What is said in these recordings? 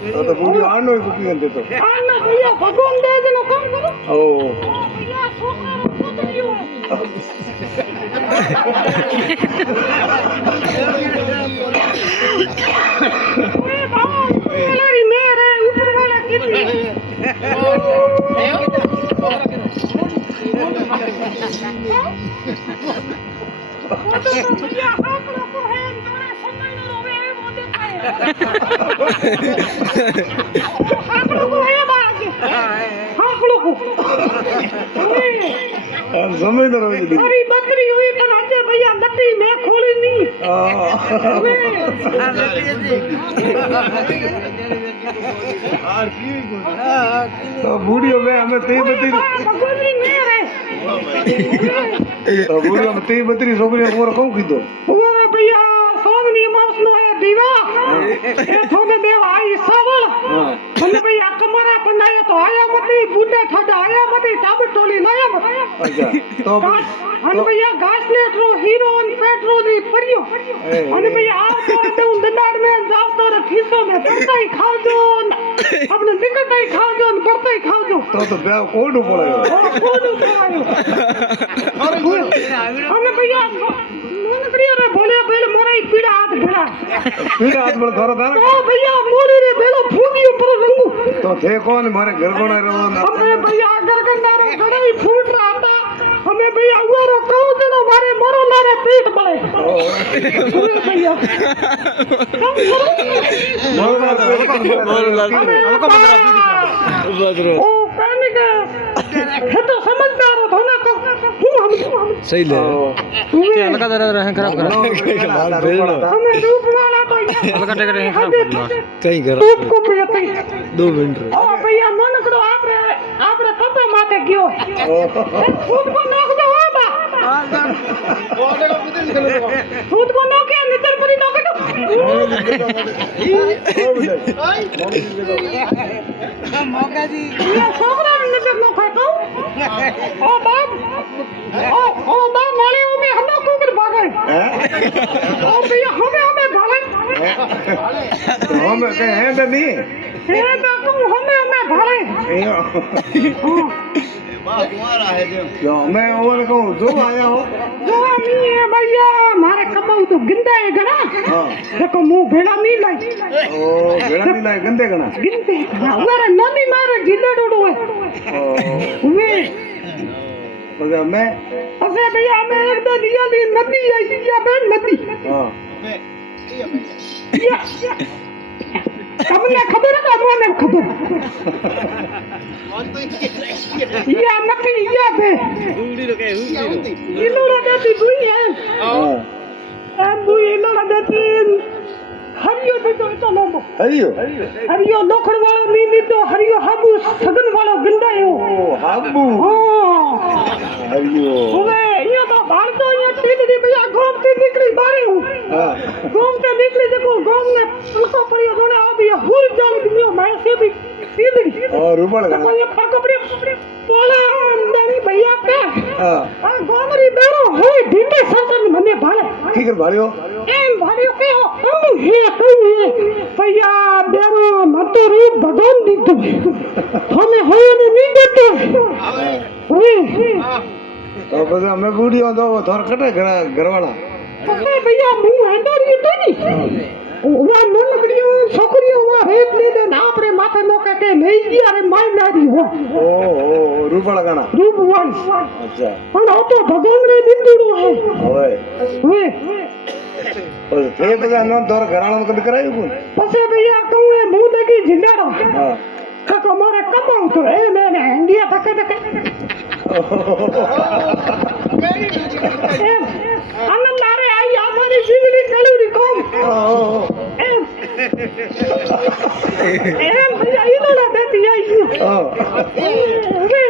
તો બુડી આનો કુકી ગંદે તો આના ભૈયા ભગવાન દે જેનો કામ કરો ઓ ભૈયા છોકરાનો પોતરીઓ ઓય બાબા મેરી મેરે ઉપર વાળા કીધી ભૈયા હાકડો કો હે તોરે સમયનો હવે એ બોદે થાય હાકડો કો હે બાકે હાકડો કો સમયદાર હોય દીદી મારી બકરી હોય પણ આજે ભૈયા નથી મે ખોલી ની તો બુડીઓ મે અમે તે બધી ભગવાનની મેર હે તો બુડીઓ મે તે બધી છોકરીઓ મોર કહું કીધો ઓરે ભૈયા સોમની માસ નો હે દીવા એ થોને દેવ આઈ સાવળ અને ભૈયા કમરા બનાયો તો આયા મતી બુડા ઠાડા આયા મતી ટાબર ટોલી લાયા મત અચ્છા તો અને ભૈયા ઘાસ ને એટલો હીરો અને પેટ્રોલ ની પડ્યો અને ભૈયા આ તો હું દડાડ મે જાવ તો ખીસો મે પડતાઈ ખાવજો આપણે નિકટાઈ ખાવજો ને પડતાઈ ખાવજો તો બે કોડું પડાયો કોડું પડાયો અને ભૈયા મને પ્રિય રે બોલે બેલ મોરાઈ પીડા હાથ ભેળા પણ ઘરો થાય તો ભૈયા મોરી રે બેલો ફૂગી ઉપર રંગુ તો થે કોણ મારે ગરગોણા રહો અમે ભૈયા ગરગંડારો ઘડાઈ ફૂટ રહ્યા હતા અમે ભૈયા ઉવારો કહું જનો મારે મરો લારે પેટ બળે ઓય ભૈયા ओ कहने का है तो समझदार हो ना को हम सही ले क्या हल्का जरा रहे खराब कर हमें रूप वाला तो हल्का टेक रहे खराब कर कहीं कर रूप को पियते 2 मिनट ओ भैया मन करो आपरे पप्पा माथे गयो खूब को नोक दो बा खूब को नोके नितर परी नोके तो मौका जी ये छोकरा नजर नो खातो ओ बाप ओ बाप मारे ओ में हम को कर भागे ओ भैया हमें भागे तो हम के हैं बे नहीं हे तो तू हमें भागे जो मैं और कहूं जो आया हो जो नहीं है भैया मारे कमाऊ तो गिंदा है गना हां देखो मुंह भेड़ा नहीं लाई ओ भेड़ा नहीं लाए गंदे गना गिनते हमारा नदी मारे जिले डोडो है वे तो मैं असे भैया मैं एक दो दिया दी नदी है या बहन नदी हां તમને ખબર છે મને ખબર યા નકી યા બે ઉડી રો કે ઉડી ઈલો રડતી ભૂઈ હે આ ભૂઈ ઈલો રડતી હરિયો દીધો તો લોબો હરિયો નોખડ વાળો ની દીધો હરિયો હાબુ સગન વાળો ગંદાયો ओ हाबू हरियो હવે યો તો ભારતો યો તીડી ભૈયા ગોમ થી નીકળી બારે હું हां ગોમ થી નીકળી देखो ગોમ ने ઉલકો પડ્યો જોને આ ભી હુર જાવ દિયો मैं से भी તીડી और रुबड़ गना કોઈ ફરક પડ્યો પોલા અંદાની ભૈયા पे हां આ ગોમરી બેરો હોય ઢીંડે સાસન મને ભાળે ठीक है भारियो એમ ભાળ્યો કે હું હે ભૈયા બેરો મતો રૂપ ભગવાન દીધો હમે હોય ને નહીં દેતો ઓય तो बस हमें बूढ़ी हो तो थोड़ा कटे घरवाला પપ્પા ભૈયા હું હેન્ડરી તો ની ઓવા નો લગડીઓ છોકરીઓ વા રેત લે દે ના આપણે માથે નો કે નહીં ગયા રે માર નારી હો ओ रुबड़ गना રૂપ વાળ अच्छा પણ આ તો ભગવાન રે દીધું હે ओए ઓય और थे बजा न तोर घराला में कभी करायो कोन પછી ભૈયા કહું એ મું દેખી જિંદાડો हां કાકો મારે કમાઉ તો એ મેને ઇન્ડિયા થકે થકે એમ આનંદ લારે આઈ અમારી જિંદગી કળુરી કોમ એમ એમ ભૈયા ઈદોડા દેતી આવી हां હવે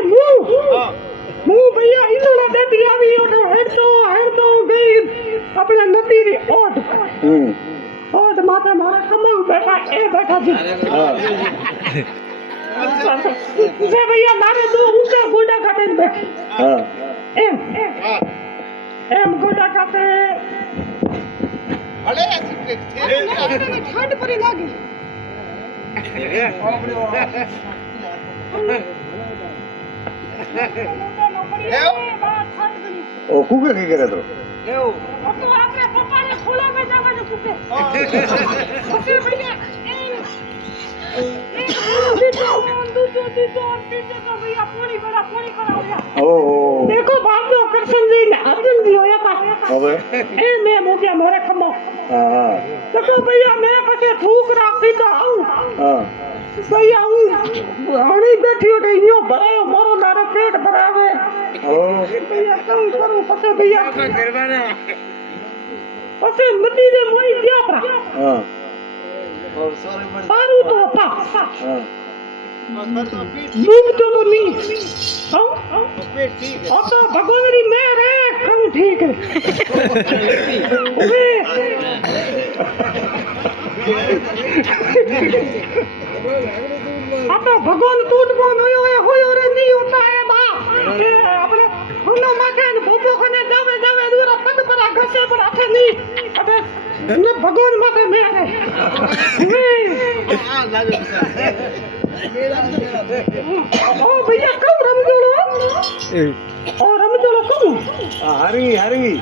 હું ભૈયા ઈદોડા દેતી આવી તો હેડતો ગઈ આપણે નતી રી ઓટ ઓટ માથે મારા કમાઉ બેઠા એ બેઠા છે જે ભૈયા મારે દો ઊંચા ગોડા કાઢે બેઠી हां એમ ગોડા કાઢે અલે ઠંડ પડી લાગી ઓ કુકે કઈ કરે તો આપણે પપ્પાને ખોલામાં જવાનું કુકે પછી ભૈયા ઓહો देखो बाप जो कृष्ण जी ने अर्जुन जी होया था હવે ए मैं मोगे मोरे कमो હા देखो भैया मैं पछे थूक राखी तो आऊं હા भैया आऊं हणी बैठी उठे यूं भरायो मारो नारे पेट भरावे ઓ भैया कम करूं पछे भैया पछे नदी ने मोई दिया परा હા सारू तो था હા डूबतो तो नहीं अब तो भगवान री मेहर है कम ठीक है अब तो भगवान टूट को होयो रे नहीं होता है बा ये अपने हुनो माथे ने भोपो कने जावे जावे दूर पग पर घसे पर आथे नहीं अबे ने भगवान माथे मेहर है ओ भैया कब रमजोड़ो ओ रमजोड़ो कब હારી હારી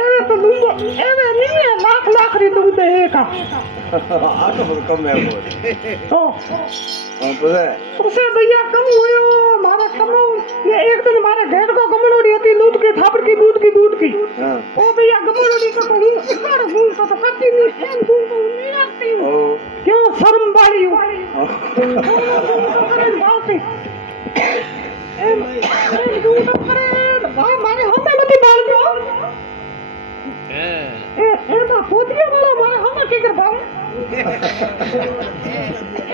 एवे तो लूंगो एवे नहीं है लाख री तुम पे एक આ તો બધું કમ આવ્યો तो હા પછી उसे भैया कम हुयो मारा कमो ये एक दिन मारे घेर को गमड़ोड़ी थी लूट के थापड़ की बूट की હા ओ भैया गमड़ोड़ी को कहूं मार हूं तो करती नहीं फैन दूं तो नहीं आती ઓ क्यों शर्म वाली हूं बालती ए दूं तो करे भाई मारे होता मत बाल दो ए तो पोतिया वाला मारे हम के कर भाई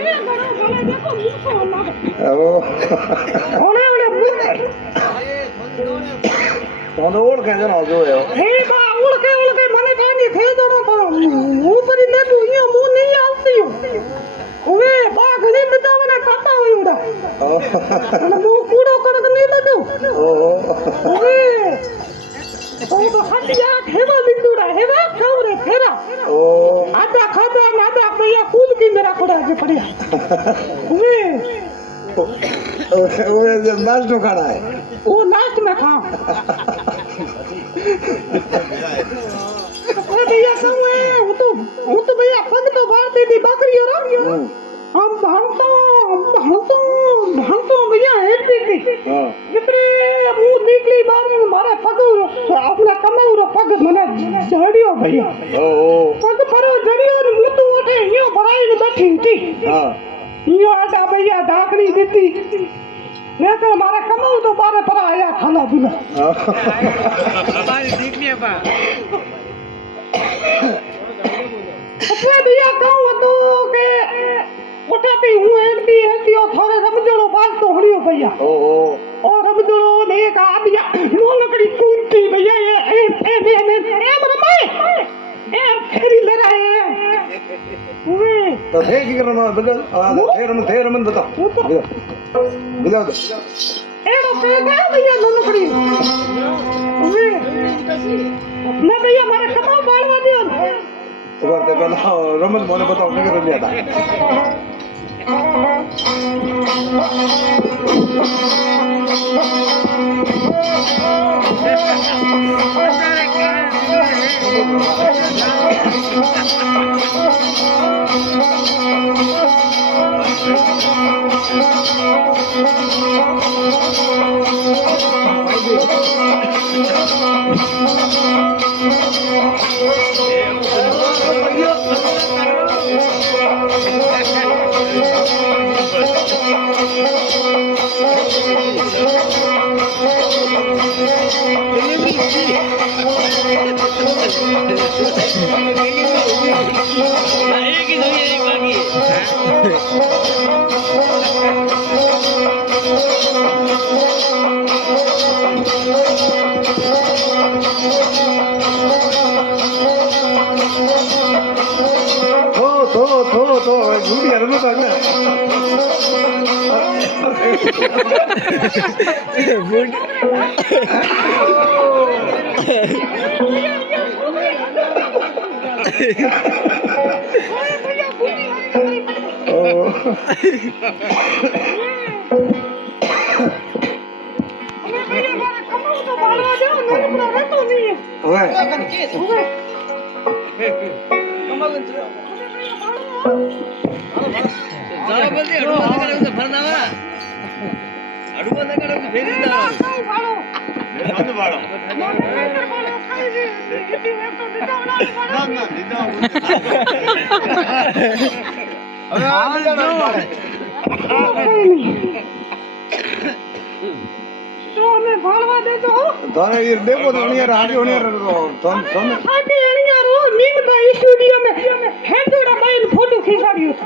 ए बड़ा बोले देखो मुझको मार ઓ होने वाले मुझे તો ઓળખે છે ને જો એવો हे बा उड़के मने कानी थे दोनो तो मुंह पर ले तू ये मुंह नहीं आलती ओए बा घणी बितावने खाता होयूडा અને મુંહ કૂડો કડક નહીં બધું ઓહો ઓએ તો હટિયા હેવા બિંદુડા હેવા ખવરે ફેરા ઓ આડા ખાધા નાડા પૈયા કૂદ કી મેરા કોડા જે પડ્યા ઓએ ઓએ નાસ્તો ખાના હે वो लास्ट में खाओ ओ भैया कहूँ है वो तो भैया पग तो बात थी बकरी और हम भांतो भैया हेड दी હા जितने मुंह निकली बाहर में मारे पग अपना कमाऊ रो पग मने जड़ियो भैया ઓહો पग परो जड़ियो और मुंह तो उठे यो भराई ने बैठी थी હા यो आटा भैया ढाकनी देती मैं तो मारा कमाऊ तो बारे पर आया खाना पीना એટલે ભૈયા કહું તો કે ઉઠાતી હું એમતી और थोड़े रमजोड़ो बाल तो हड़ियो भैया ઓહો और रमजोड़ो ने एक आ भैया नो लकड़ी कूदती भैया ये ए रमाए ए फेरी ले रहा है ओए તો થે કી કરવા બદલ આ થે રમન બતાવ બતાવ દો ए रो पे गया भैया नो लकड़ी ओए मैं भैया मारे कमाऊ बालवा दियो તો તે પેલા રમન મને બતાવ કે રમ્યા હતા તો ગુડિયા રમતો ને भैया અમે ભૈયા મારે કમાવું તો બાળવા જાવ નાનકડો રહેતો નહીં હવે હવે તારે એ દેખો તો અણિયાર હાડી અણિયાર તમ ફોટો ખીચાડ્યું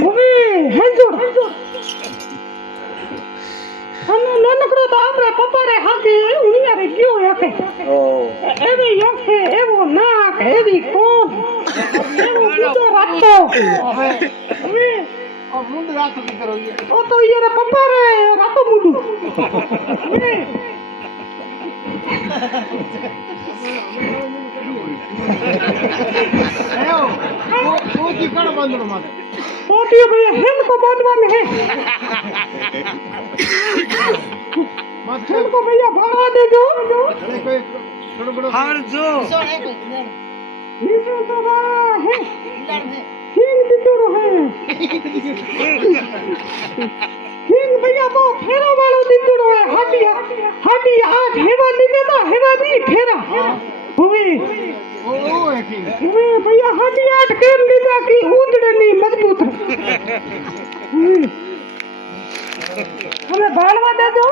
હવે હેંજોડ અને નાનકડો તો આપણે પપ્પારે હાથી ઉણિયારે ગયો એકે ઓ એવી આંખે એવો નાક એવી કોણ એવો બીજો રાખતો હવે મુંડ રાખતો કી કરો ઓ તો યાર પપ્પારે રાખો મુંડું पोटी भैया हिंद को बांधवा में है हिंद को भैया भागवा दे दो हार जो नीचे तो है हिंद दिखरो है हिंद भैया तो फेरा वालो दिखरो है हाडी आज हेवा लीने तो हेवा नहीं फेरा हुई भैया हाथी आठ केम लीधा की ऊंधड़े नहीं मजबूत हमें बालवा दे दो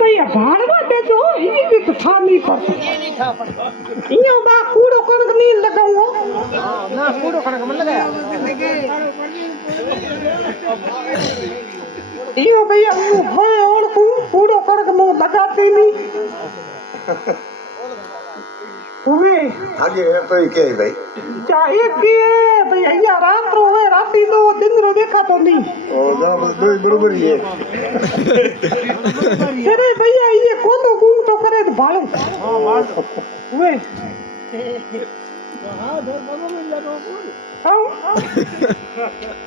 भैया बालवा दे दो ये भी तो था नहीं पड़ता इयो बा कूड़ो कणक नहीं लगाऊं ना कूड़ो कणक मन लगाया यो भैया वो है और कूड़ो कणक मो लगाते नहीं तुम्हें आगे है तो के भाई चाहे के भैया या रात रो है राती तो दिन रो देखा तो नहीं ओ जा बरोबर ही है अरे भैया ये कौन तो गुण तो करे तो भालो हां भाल वे हां धर बगल में जानो हां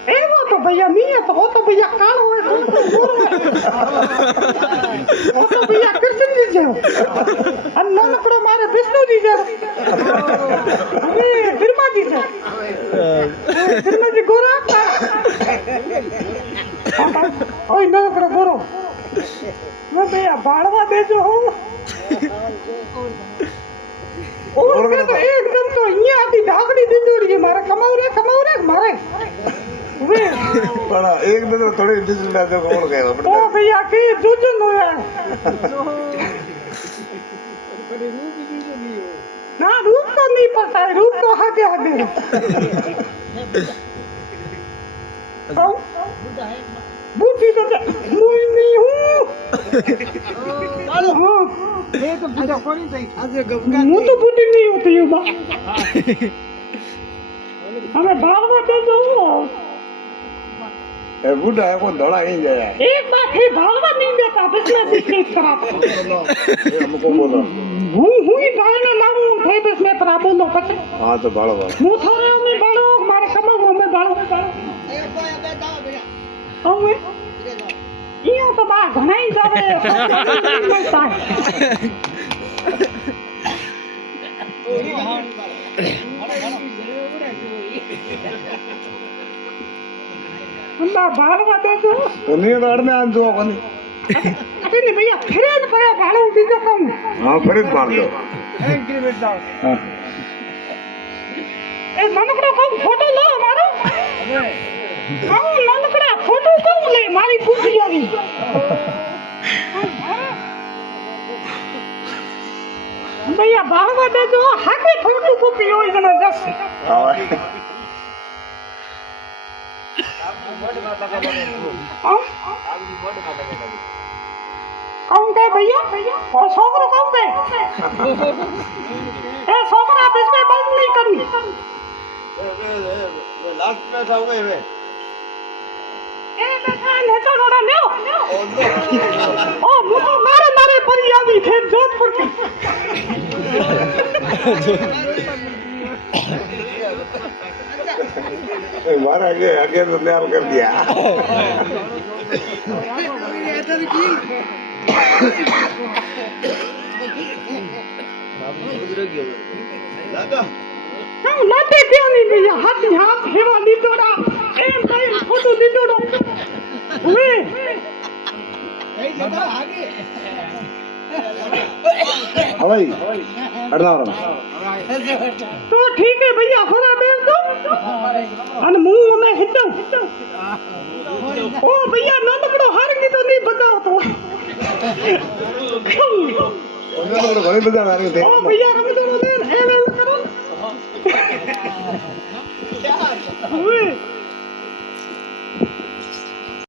ए तो भैया नहीं है तो वो तो भैया कालो है वो तो भैया कृष्ण जी जाओ अन्ना लकड़ो मारे विष्णु जी जाओ अरे बिरमा जी से बिरमा जी गोरा ओए ना लकड़ो गोरो मैं भैया बाड़वा दे जो और के तो एकदम तो ये आती ढाकड़ी दिंदोड़ी है मारे कमाऊ रे मारे वे बड़ा एक दिन थोड़ी डिजिटल डाल दो कौन गया ओ भैया के जोजन होया ना रूप तो नहीं पता है रूप तो आगे बूटी तो मुई नहीं हूँ ये तो पूजा कोनी सही मुँह तो बूटी नहीं होती है बा हमें बालवा दे दो ए बूढ़ा है कौन दौड़ा ही जाया एक बात है बालवा नहीं देता बिस्मिल्लाह बिस्मिल्लाह करा ये हमको बोलो हूँ ही बालने लाऊं थे बिस्मिल्लाह करा बोलो पछे हां तो बालो मुँह थोड़े में बालो मारे कमाऊ में बालो ओए इयो तो बा घणा ही जावे मिलता है अंदा बालवा दे दो उन्हीं तो अड़ने आन दो कोनी अरे नहीं भैया फिर न पाया बालो बीजो कम हां फिर मार दो इंक्रीमेंट दाओ ए मनकड़ो कम फोटो लो हमारो हां मनकड़ा फोटो कम ले मारी पूछ जावी भैया बालवा दे दो हाके फोटो कॉपी होई गना जस कौन है भैया और छोकरो कौन है ए छोकरा बीच में बंद नहीं करनी लास्ट पे था वे ए बेटा नेता रोड़ा ले ओ मुझे मारे परी आवी थे जोधपुर की मारा आगे तो तैयार कर दिया हम लाते क्या नहीं भैया हाथ हाथ हेवा दी तोड़ा एम भाई फोटो दी तोड़ो वे हाँ भाई अड़ना रहा तो ठीक है भैया होना बेल दो अन मुंह में हिटो ओ भैया ना पकड़ो हार की तो नहीं बताओ तो उन्होंने तो बड़ी बजा रहे थे ओ भैया रम दो दे हे करो वे